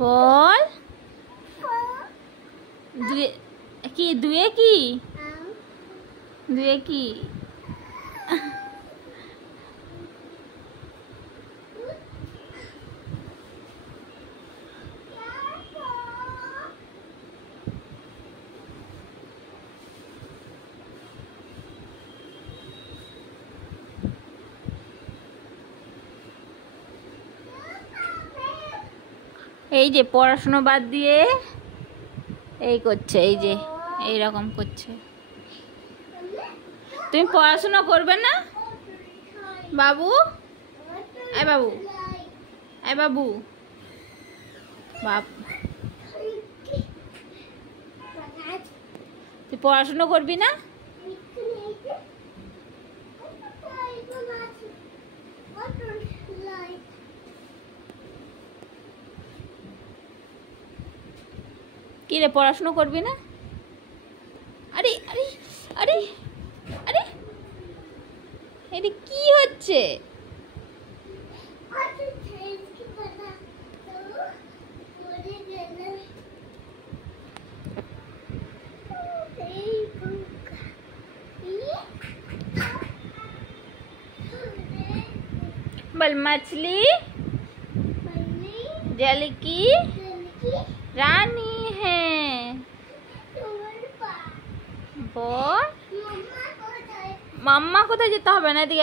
বল দুয়ে কি দুয়ে কি দুয়ে কি এই যে পড়াশোনা বাদ দিয়ে এই করছে, এই যে এইরকম করছে। তুমি পড়াশোনা করবে না বাবু? এই বাবু, এই বাবু, বাপ তুই পড়াশোনা করবি না? কি রে, পড়াশোনা করবি না? আরে আরে আরে আরে এটা কি হচ্ছে? बल मछली जल की रानी है। बोल मम्मा কোথায় যেতে হবে না, এদিকে